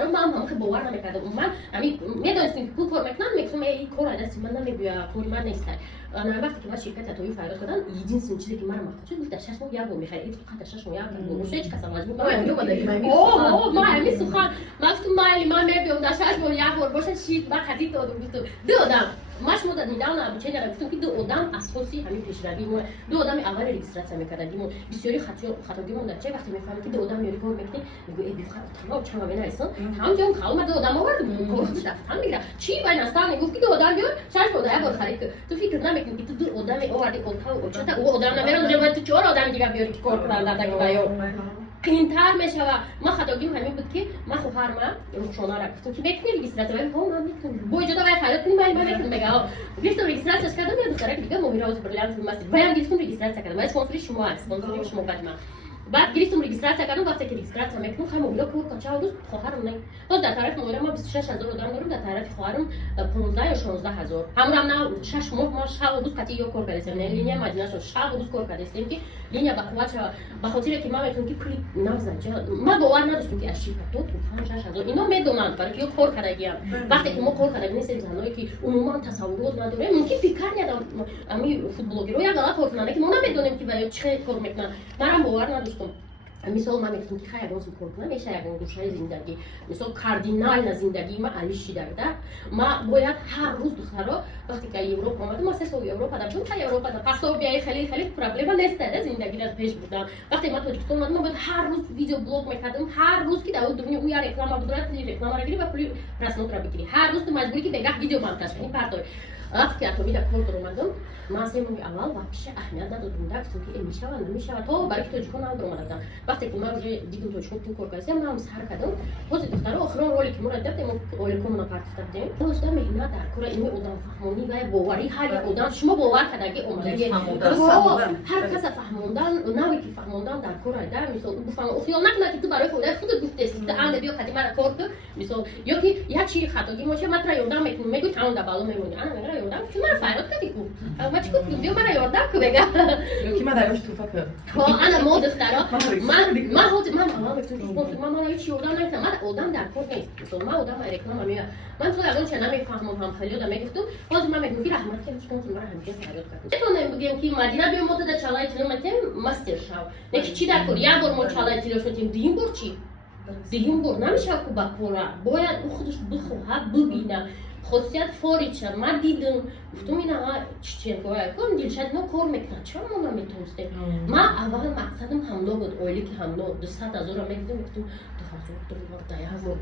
رو من خیلی باور نمیکردم. من همین میدونستم که کار میکنم میگفتم این کار دست من نمیگویا، کار من نیست. انا وقتی که من شرکت تاتوی فعالیت کردم یدین چیزی که مرا مخاطب بود در 6 ماه یک بار میخرید این فقط 6 ماه یک بار باشه هیچ کس مجبور نمیشه. ما همین سخن گفتم من میبینم در 6 ماه یک بار باشه چی من خرید دادم دو آدم ماش مدت недавно обучение گفتم که دو آدم اساسی همین پیشروی مو دو آدم اول رجیستراسیون میکردن دیمو بسیاری خاطرگی مونده چه وقتی میفهمید که دو آدم میری کار میکنه میگه ای بخواد تمام چما بنویسن تمام جون خالم دو آدم آورد کارش رفتن میگه چی باید اصلا میگفت که دو آدم بیار 6 ماه یک بار خرید تو فکر نمیکنی که تو دو آدم آوردی اون چطور او آدم نمیرن اونجا باید تو 4 آدم دیگه بیاری که کار کنن در دقیقه قیمتر میشه و ما خطاگیم همین بود که من خواهرم روشنا را گفتم که بکنی رجیستراسیون ها من میتونم با اجازه باید خرید کنیم من میتونم میگم گفتم رجیستراسیون کردم یه دختره دیگه مومیراوز برلند مسجد وام گفتم رجیستراسیون کردم اسپانسری شما اسپانسری شما قدما بعد گرفتم رجیستراسیون کردم وقتی که رجیستراسیون میکنم خیلی موبیلا کور کچا روز خواهرم نه باز در طرف موبیلا ما 26000 آدم دارم در طرف خواهرم 15 یا 16000 همون نه 6 ماه ما شب و روز قطعی کار کردیم نه لینیا مدینه شو شب و روز کار کردیم که لینیا به خاطر که ما میتونیم که کلی نازنجا ما باور نداشتیم که از شرکت تو 5000 اینا میدونن برای که کار کردیم وقتی که ما کار کردیم نیست زنایی که عموما تصورات نداره ممکن فکر ندارم امی فوتبالگرا یا غلط کار کنن که ما نمیدونیم که برای چه کار میکنن منم باور نداشتم مثال من میگم که خیلی روز کار کنم میشه یک گوشه زندگی مثال کاردینال زندگی ما علیشی داره ما باید هر روز دخترها وقتی که اروپا اومدم ما 3 سال اروپا داشتم چون که اروپا پاسپورت بیای خیلی پرابلم نیست در زندگی در پیش بودن وقتی ما تاجیکستان اومدم ما باید هر روز ویدیو بلاگ میکردم هر روز که در دنیا او یا رکلام بود رکلام را گیری و پول پرسنوت را بگیری هر روز تو مجبوری که بگاه ویدیو مونتاژ کنی پرداخت وقتی که اتمی در کار اومدم ما اصلا اول واقعش اهمیت ندادم گفتم که میشه و نمیشه و تا برای تاجیکستان اومدم وقتی که ما روی دیدم تاجیکستان تو کار کردم من سر کردم باز دخترها آخر رولی که مرتب دادم اول کومنا پارت دادم باز دم اینا در کار این آدم فهمونی و باوری هر آدم شما باور کردگی اومدگی هر کس فهموندن نوعی که فهموندن در کار در مثال گفتم او خیال نکنه که تو برای خودت گفته است اند بیا قدیم را کار کن مثال یا که یا چی خطاگی باشه من را یادم میکنم میگم تمام در بالا میمونی انا میگم یادم که من فایده کردی کو ما چیکار کنم بیا من یادم کو بگم که من دایوش تو فکر انا مو دخترا من اول گفتم اسپانسر من هیچ یادم نمیاد من آدم در کار نیست مثلا من آدم رکلام میاد من تو الان چه نمیفهمم هم خیلی آدم میگفتم باز من میگم که رحمت که اسپانسر من همیشه فریاد کردم چطور نمیگم که مدینه بیام مدت چالای تلمتم مستر شو نه چی در کار یک بار ما چالای تلو شدیم دیگه بار چی دیگه بار نمیشه که با کورا باید او خودش بخواد ببینه خاصیت فوری چه من دیدم گفتم اینا چی کار کنم دلشاد ما کار میکنه چرا ما نمیتونستیم ما اول مقصدم حمله بود اولی که حمله 200,000 میگفتم 2000 دلار